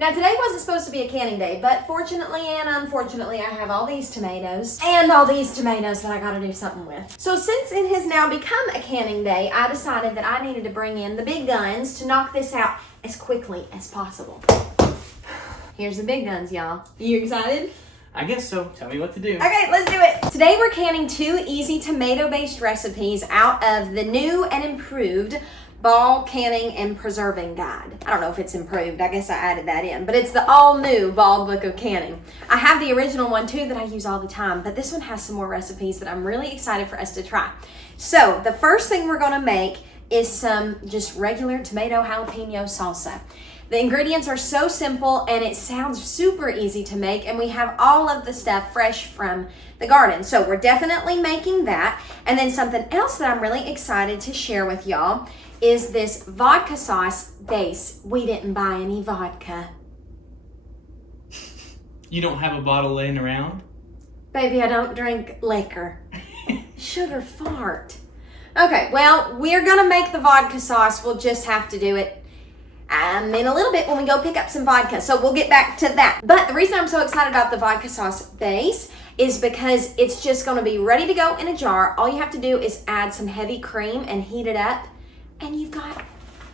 Now today wasn't supposed to be a canning day, but fortunately and unfortunately I have all these tomatoes and all these tomatoes that I gotta do something with. So since it has now become a canning day, I decided that I needed to bring in the big guns to knock this out as quickly as possible. Here's the big guns, y'all. You excited? I guess so. Tell me what to do. Okay, let's do it. Today we're canning 2 easy tomato-based recipes out of the new and improved Ball Canning and Preserving Guide. I don't know if it's improved. I guess I added that in, but it's the all-new Ball Book of Canning. I have the original one too that I use all the time, but this one has some more recipes that I'm really excited for us to try. So the first thing we're gonna make is some just regular tomato jalapeno salsa. The ingredients are so simple and it sounds super easy to make, and we have all of the stuff fresh from the garden. So we're definitely making that. And then something else that I'm really excited to share with y'all is this vodka sauce base. We didn't buy any vodka. You don't have a bottle laying around? Baby, I don't drink liquor. Sugar fart. Okay, well, we're gonna make the vodka sauce. We'll just have to do it in a little bit when we go pick up some vodka. So we'll get back to that. But the reason I'm so excited about the vodka sauce base is because it's just gonna be ready to go in a jar. All you have to do is add some heavy cream and heat it up, and you've got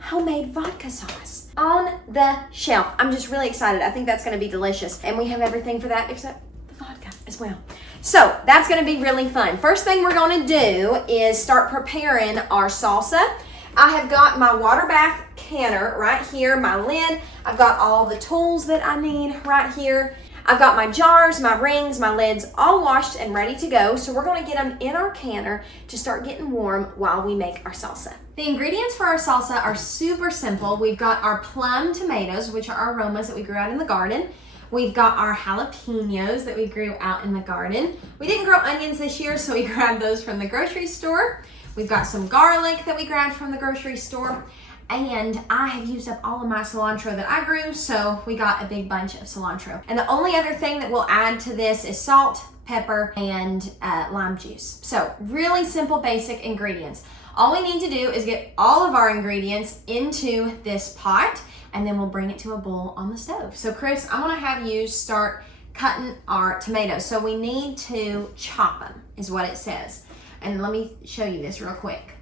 homemade vodka sauce on the shelf. I'm just really excited. I think that's gonna be delicious. And we have everything for that except the vodka as well. So that's gonna be really fun. First thing we're gonna do is start preparing our salsa. I have got my water bath canner right here, my lid. I've got all the tools that I need right here. I've got my jars, my rings, my lids all washed and ready to go. So we're gonna get them in our canner to start getting warm while we make our salsa. The ingredients for our salsa are super simple. We've got our plum tomatoes, which are our aromas that we grew out in the garden. We've got our jalapenos that we grew out in the garden. We didn't grow onions this year, so we grabbed those from the grocery store. We've got some garlic that we grabbed from the grocery store. And I have used up all of my cilantro that I grew, so we got a big bunch of cilantro. And the only other thing that we'll add to this is salt, pepper, and lime juice. So really simple, basic ingredients. All we need to do is get all of our ingredients into this pot, and then we'll bring it to a boil on the stove. So Chris, I'm gonna have you start cutting our tomatoes. So we need to chop them, is what it says. And let me show you this real quick.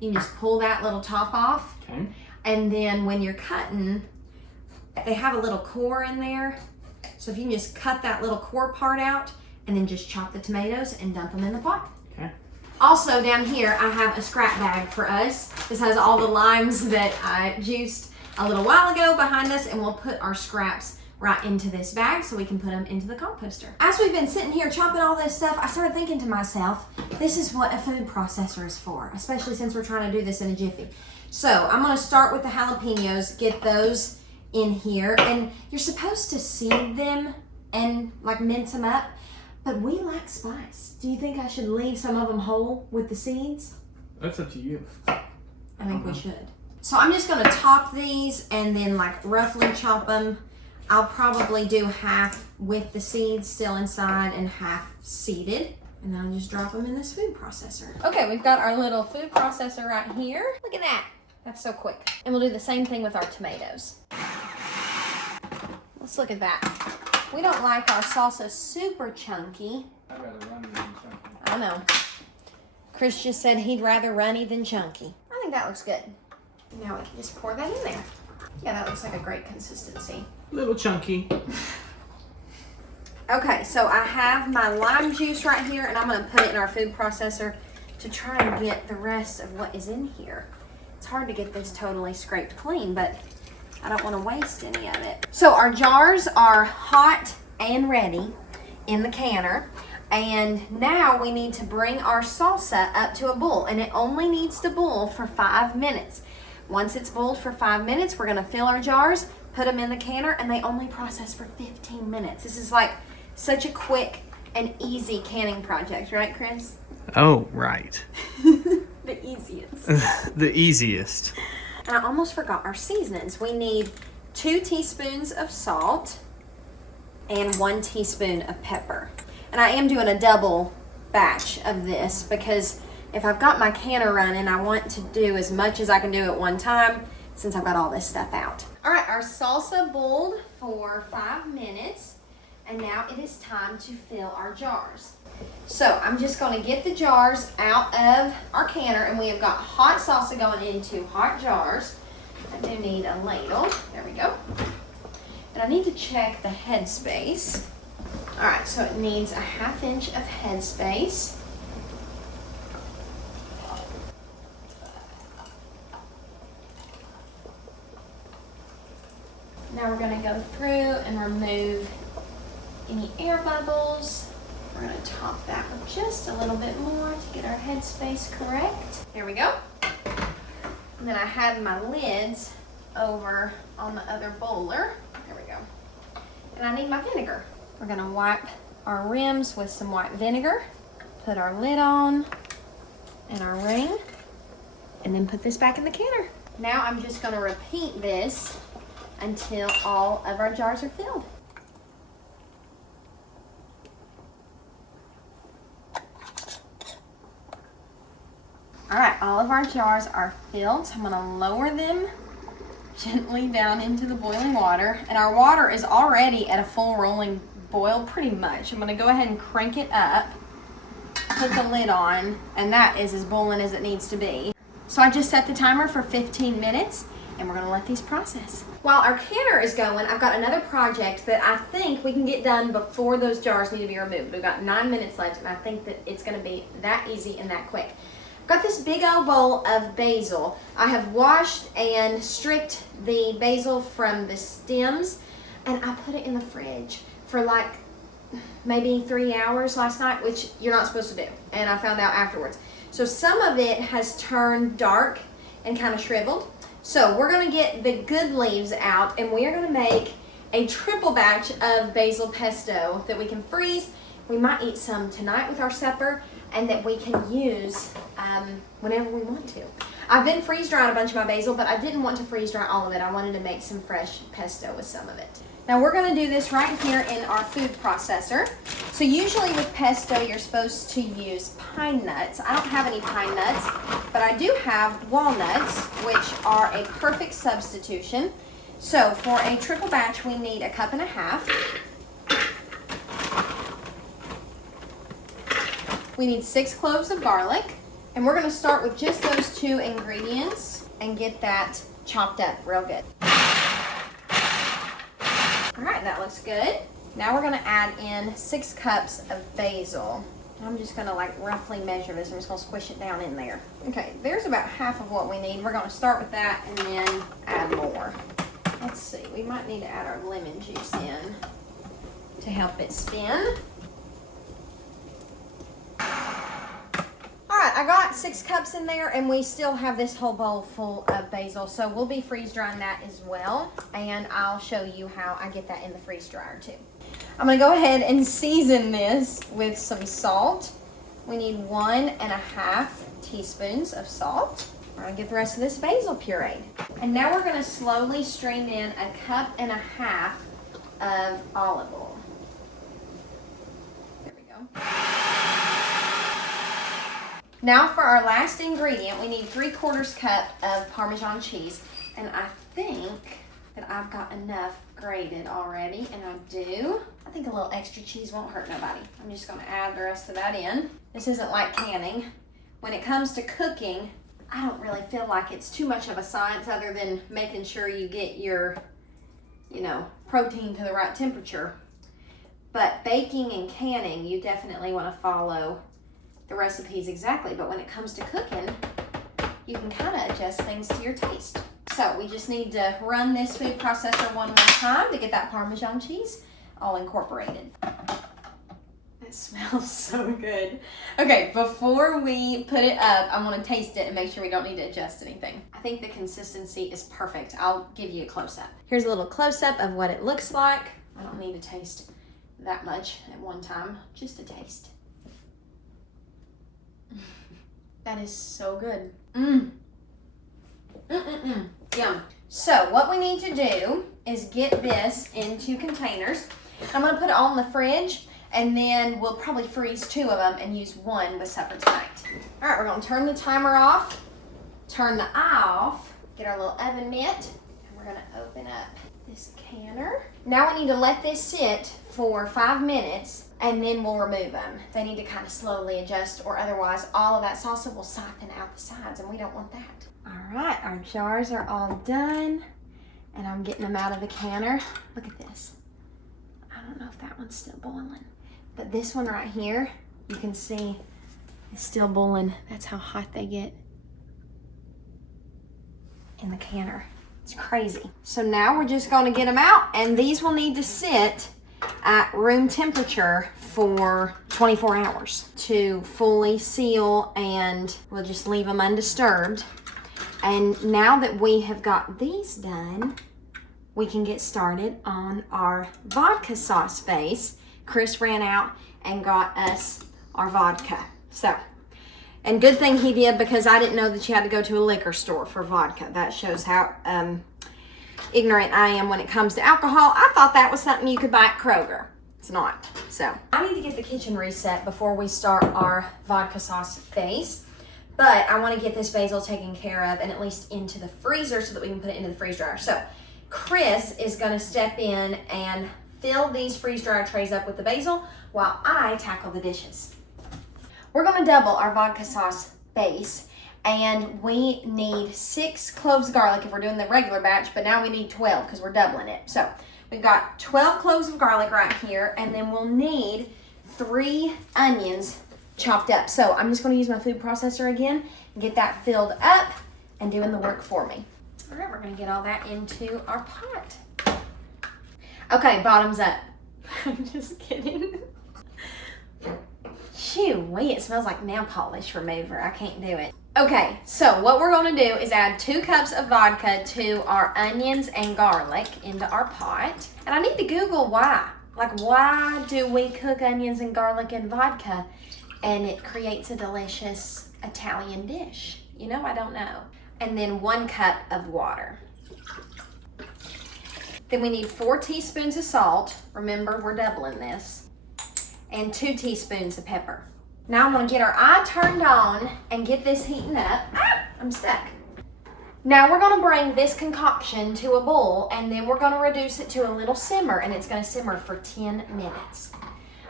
You can just pull that little top off. Okay. And then when you're cutting, they have a little core in there. So if you can just cut that little core part out and then just chop the tomatoes and dump them in the pot. Okay. Also down here, I have a scrap bag for us. This has all the limes that I juiced a little while ago behind us, and we'll put our scraps right into this bag so we can put them into the composter. As we've been sitting here chopping all this stuff, I started thinking to myself, this is what a food processor is for, especially since we're trying to do this in a jiffy. So I'm gonna start with the jalapenos, get those in here, and you're supposed to seed them and like mince them up, but we like spice. Do you think I should leave some of them whole with the seeds? That's up to you. I think we should. So I'm just gonna top these and then like roughly chop them. I'll probably do half with the seeds still inside and half seeded. And then I'll just drop them in this food processor. Okay, we've got our little food processor right here. Look at that. That's so quick. And we'll do the same thing with our tomatoes. Let's look at that. We don't like our salsa super chunky. I'd rather runny than chunky. I know. Chris just said he'd rather runny than chunky. I think that looks good. Now we can just pour that in there. Yeah, that looks like a great consistency. Little chunky. Okay, so I have my lime juice right here, and I'm gonna put it in our food processor to try and get the rest of what is in here. It's hard to get this totally scraped clean, but I don't wanna waste any of it. So our jars are hot and ready in the canner, and now we need to bring our salsa up to a boil, and it only needs to boil for 5 minutes. Once it's boiled for 5 minutes, we're gonna fill our jars, put them in the canner, and they only process for 15 minutes. This is like such a quick and easy canning project, right, Chris? Oh, right. The easiest. The easiest. And I almost forgot our seasonings. We need 2 teaspoons of salt and 1 teaspoon of pepper. And I am doing a double batch of this because if I've got my canner running, I want to do as much as I can do at one time since I've got all this stuff out. All right, our salsa boiled for 5 minutes, and now it is time to fill our jars. So I'm just gonna get the jars out of our canner, and we have got hot salsa going into hot jars. I do need a ladle, there we go. And I need to check the head space. All right, so it needs a 1/2 inch of head space. Now we're gonna go through and remove any air bubbles. We're gonna top that with just a little bit more to get our head space correct. There we go. And then I had my lids over on the other bowler. There we go. And I need my vinegar. We're gonna wipe our rims with some white vinegar, put our lid on and our ring, and then put this back in the canner. Now I'm just gonna repeat this until all of our jars are filled. All right, all of our jars are filled, so I'm gonna lower them gently down into the boiling water. And our water is already at a full rolling boil pretty much. I'm gonna go ahead and crank it up, put the lid on, and that is as boiling as it needs to be. So I just set the timer for 15 minutes, and we're gonna let these process. While our canner is going, I've got another project that I think we can get done before those jars need to be removed. We've got 9 minutes left, and I think that it's gonna be that easy and that quick. I've got this big old bowl of basil. I have washed and stripped the basil from the stems, and I put it in the fridge for like maybe 3 hours last night, which you're not supposed to do, and I found out afterwards. So some of it has turned dark and kind of shriveled. So we're gonna get the good leaves out, and we are gonna make a triple batch of basil pesto that we can freeze. We might eat some tonight with our supper, and that we can use whenever we want to. I've been freeze drying a bunch of my basil, but I didn't want to freeze dry all of it. I wanted to make some fresh pesto with some of it. Now we're gonna do this right here in our food processor. So usually with pesto, you're supposed to use pine nuts. I don't have any pine nuts, but I do have walnuts, which are a perfect substitution. So for a triple batch, we need 1.5 cups. We need 6 cloves of garlic, and we're gonna start with just those 2 ingredients and get that chopped up real good. All right, that looks good. Now we're gonna add in 6 cups of basil. I'm just gonna like roughly measure this. I'm just gonna squish it down in there. Okay, there's about half of what we need. We're gonna start with that and then add more. Let's see, we might need to add our lemon juice in to help it spin. All right, I got 6 cups in there, and we still have this whole bowl full of basil, so we'll be freeze drying that as well, and I'll show you how I get that in the freeze dryer too. I'm gonna go ahead and season this with some salt. We need 1.5 teaspoons of salt. We're gonna get the rest of this basil pureed. And now we're gonna slowly stream in 1.5 cups of olive oil. There we go. Now for our last ingredient, we need 3/4 cup of Parmesan cheese. And I think that I've got enough grated already, and I do. I think a little extra cheese won't hurt nobody. I'm just gonna add the rest of that in. This isn't like canning. When it comes to cooking, I don't really feel like it's too much of a science other than making sure you get your, protein to the right temperature. But baking and canning, you definitely wanna follow the recipes exactly, but when it comes to cooking, you can kind of adjust things to your taste. So we just need to run this food processor one more time to get that Parmesan cheese all incorporated. It smells so good. Okay, before we put it up, I want to taste it and make sure we don't need to adjust anything. I think the consistency is perfect. I'll give you a close-up. Here's a little close-up of what it looks like. I don't need to taste that much at one time, just a taste. That is so good. Yum. So what we need to do is get this into containers. I'm gonna put it all in the fridge, and then we'll probably freeze 2 of them and use 1 with supper tonight. All right, we're gonna turn the timer off, turn the eye off, get our little oven mitt, and we're gonna open up this canner. Now we need to let this sit for 5 minutes and then we'll remove them. They need to kind of slowly adjust or otherwise all of that salsa will siphon out the sides and we don't want that. All right, our jars are all done and I'm getting them out of the canner. Look at this. I don't know if that one's still boiling, but this one right here, you can see it's still boiling. That's how hot they get in the canner. It's crazy. So now we're just gonna get them out and these will need to sit at room temperature for 24 hours to fully seal, and we'll just leave them undisturbed. And now that we have got these done, we can get started on our vodka sauce base. Chris ran out and got us our vodka. So, and good thing he did, because I didn't know that you had to go to a liquor store for vodka. That shows how ignorant I am when it comes to alcohol. I thought that was something you could buy at Kroger. It's not. So I need to get the kitchen reset before we start our vodka sauce base. But I want to get this basil taken care of and at least into the freezer so that we can put it into the freeze dryer. So Chris is going to step in and fill these freeze dryer trays up with the basil while I tackle the dishes. We're going to double our vodka sauce base, and we need 6 cloves of garlic if we're doing the regular batch, but now we need 12 because we're doubling it. So we've got 12 cloves of garlic right here, and then we'll need 3 onions chopped up. So I'm just going to use my food processor again and get that filled up and doing the work for me. All right, we're going to get all that into our pot. Okay, bottoms up. I'm just kidding. Shoo-wee, it smells like nail polish remover. I can't do it. Okay, so what we're going to do is add 2 cups of vodka to our onions and garlic into our pot. And I need to Google why. Like, why do we cook onions and garlic in vodka and it creates a delicious Italian dish? You know, I don't know. And then 1 cup of water. Then we need 4 teaspoons of salt. Remember, we're doubling this. And 2 teaspoons of pepper. Now I'm gonna get our eye turned on and get this heating up. I'm stuck. Now we're gonna bring this concoction to a boil, and then we're gonna reduce it to a little simmer, and it's gonna simmer for 10 minutes.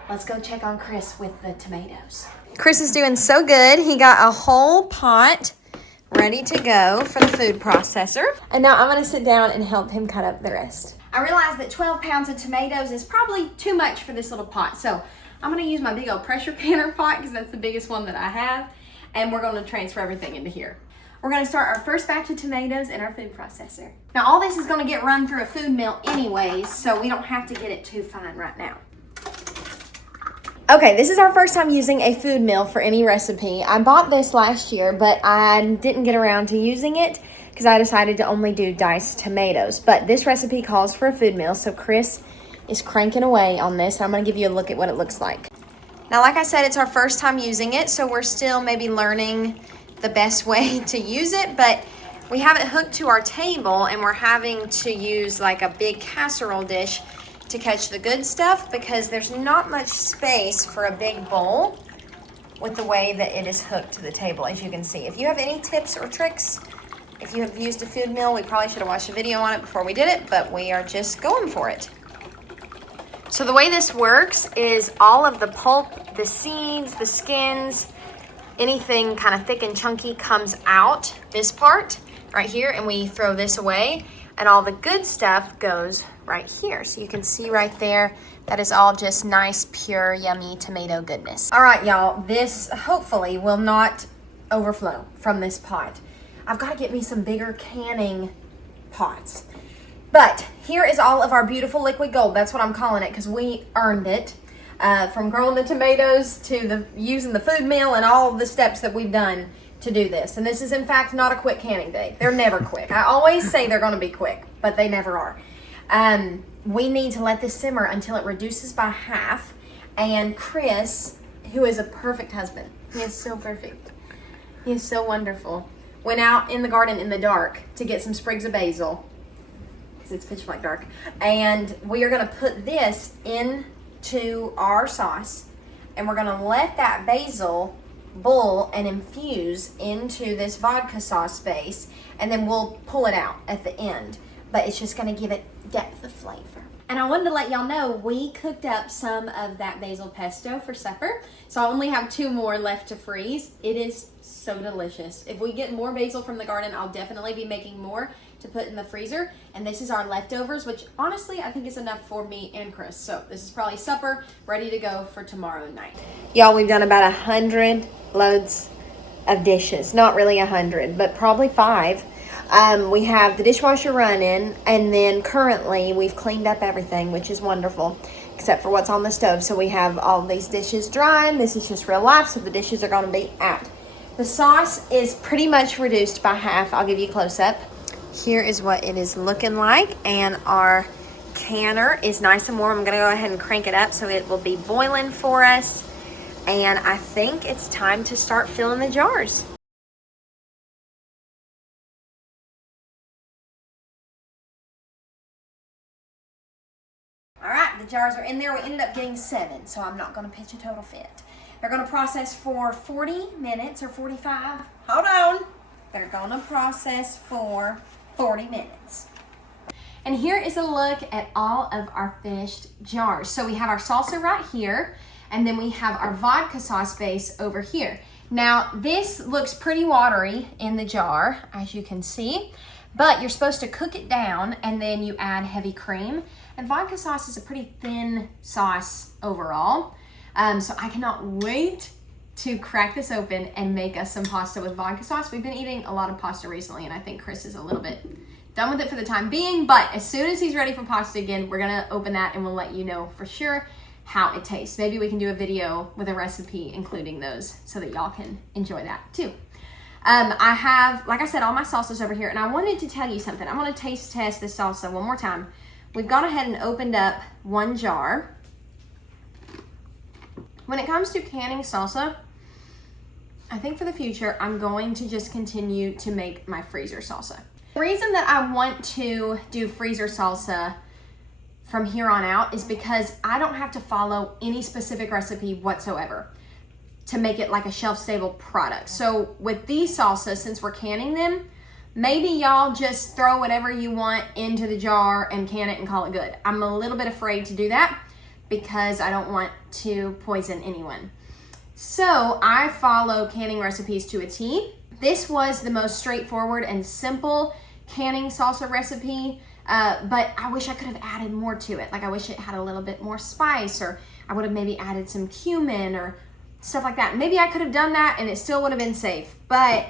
Let's go check on Chris with the tomatoes. Chris is doing so good. He got a whole pot ready to go for the food processor. And now I'm gonna sit down and help him cut up the rest. I realized that 12 pounds of tomatoes is probably too much for this little pot, so I'm gonna use my big old pressure canner pot because that's the biggest one that I have, and we're gonna transfer everything into here. We're gonna start our first batch of tomatoes in our food processor. Now all this is gonna get run through a food mill anyways, so we don't have to get it too fine right now. Okay, this is our first time using a food mill for any recipe. I bought this last year, but I didn't get around to using it because I decided to only do diced tomatoes. But this recipe calls for a food mill, so Chris is cranking away on this. I'm gonna give you a look at what it looks like. Now, like I said, it's our first time using it, so we're still maybe learning the best way to use it, but we have it hooked to our table and we're having to use like a big casserole dish to catch the good stuff because there's not much space for a big bowl with the way that it is hooked to the table, as you can see. If you have any tips or tricks, if you have used a food mill, we probably should have watched a video on it before we did it, but we are just going for it. So the way this works is all of the pulp, the seeds, the skins, anything kind of thick and chunky comes out this part right here, and we throw this away, and all the good stuff goes right here. So you can see right there, that is all just nice, pure, yummy tomato goodness. All right, y'all, this hopefully will not overflow from this pot. I've got to get me some bigger canning pots. But here is all of our beautiful liquid gold. That's what I'm calling it because we earned it. From growing the tomatoes to using the food mill and all of the steps that we've done to do this. And this is in fact not a quick canning day. They're never quick. I always say they're going to be quick, but they never are. We need to let this simmer until it reduces by half. And Chris, who is a perfect husband, he is so perfect. He is so wonderful. Went out in the garden in the dark to get some sprigs of basil. It's pitch black dark, and we are going to put this into our sauce, and we're going to let that basil boil and infuse into this vodka sauce base, and then we'll pull it out at the end. but it's just gonna give it depth of flavor. And I wanted to let y'all know we cooked up some of that basil pesto for supper. So I only have 2 more left to freeze. It is so delicious. If we get more basil from the garden, I'll definitely be making more to put in the freezer. And this is our leftovers, which honestly I think is enough for me and Chris. So this is probably supper ready to go for tomorrow night. Y'all, we've done about 100 loads of dishes. Not really 100, but probably 5. We have the dishwasher running, and then currently we've cleaned up everything, which is wonderful, except for what's on the stove. So we have all these dishes drying. This is just real life, so the dishes are going to be out. The sauce is pretty much reduced by half. I'll give you a close-up. Here is what it is looking like, and our canner is nice and warm. I'm going to go ahead and crank it up so it will be boiling for us, and I think it's time to start filling the jars. All right, the jars are in there. We ended up getting 7, so I'm not going to pitch a total fit. They're going to process for 40 minutes or 45. Hold on. They're going to process for 40 minutes. And here is a look at all of our finished jars. So we have our salsa right here, and then we have our vodka sauce base over here. Now, this looks pretty watery in the jar, as you can see, but you're supposed to cook it down and then you add heavy cream. And vodka sauce is a pretty thin sauce overall. So I cannot wait to crack this open and make us some pasta with vodka sauce. We've been eating a lot of pasta recently, and I think Chris is a little bit done with it for the time being, but as soon as he's ready for pasta again, we're gonna open that and we'll let you know for sure how it tastes. Maybe we can do a video with a recipe including those so that y'all can enjoy that too. I have, like I said, all my salsas over here, and I wanted to tell you something. I'm gonna taste test this salsa one more time. We've gone ahead and opened up one jar. When it comes to canning salsa, I think for the future, I'm going to just continue to make my freezer salsa. The reason that I want to do freezer salsa from here on out is because I don't have to follow any specific recipe whatsoever to make it like a shelf-stable product. So with these salsas, since we're canning them, maybe y'all just throw whatever you want into the jar and can it and call it good. I'm a little bit afraid to do that because I don't want to poison anyone. So I follow canning recipes to a T. This was the most straightforward and simple canning salsa recipe, but I wish I could have added more to it. Like I wish it had a little bit more spice, or I would have maybe added some cumin or stuff like that. Maybe I could have done that and it still would have been safe. But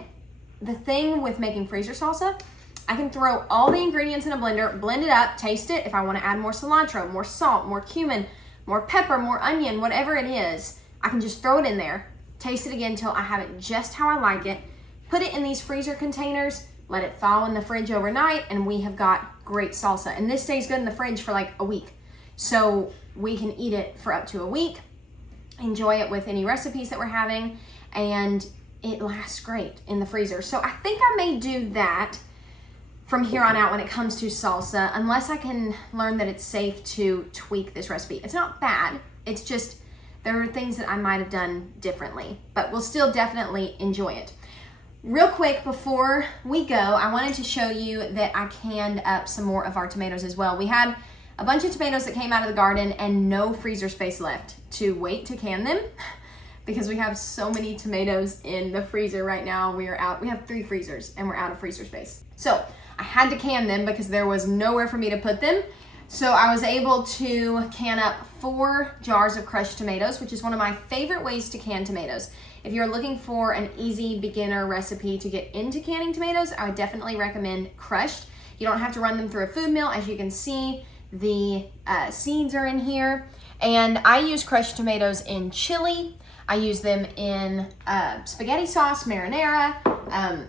the thing with making freezer salsa, I can throw all the ingredients in a blender, blend it up, taste it. If I want to add more cilantro, more salt, more cumin, more pepper, more onion, whatever it is, I can just throw it in there, taste it again until I have it just how I like it, put it in these freezer containers, let it thaw in the fridge overnight, and we have got great salsa. And this stays good in the fridge for like a week. So we can eat it for up to a week, enjoy it with any recipes that we're having, and it lasts great in the freezer. So I think I may do that from here on out when it comes to salsa, unless I can learn that it's safe to tweak this recipe. It's not bad, it's just there are things that I might have done differently, but we'll still definitely enjoy it. Real quick before we go, I wanted to show you that I canned up some more of our tomatoes as well. We had a bunch of tomatoes that came out of the garden and no freezer space left to wait to can them because we have so many tomatoes in the freezer right now. We have 3 freezers and we're out of freezer space. So I had to can them because there was nowhere for me to put them. So I was able to can up 4 jars of crushed tomatoes, which is one of my favorite ways to can tomatoes. If you're looking for an easy beginner recipe to get into canning tomatoes, I would definitely recommend crushed. You don't have to run them through a food mill. As you can see, the seeds are in here. And I use crushed tomatoes in chili. I use them in spaghetti sauce, marinara,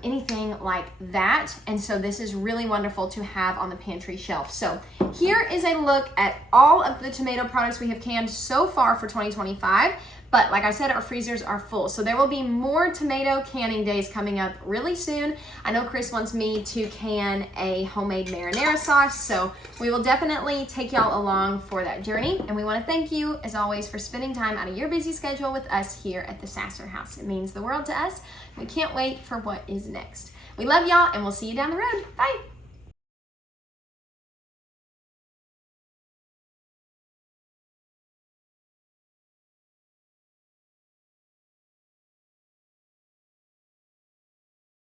anything like that. And so this is really wonderful to have on the pantry shelf. So here is a look at all of the tomato products we have canned so far for 2025. But like I said, our freezers are full. So there will be more tomato canning days coming up really soon. I know Chris wants me to can a homemade marinara sauce. So we will definitely take y'all along for that journey. And we want to thank you, as always, for spending time out of your busy schedule with us here at the Sasser house. It means the world to us. We can't wait for what is next. We love y'all, and we'll see you down the road. Bye.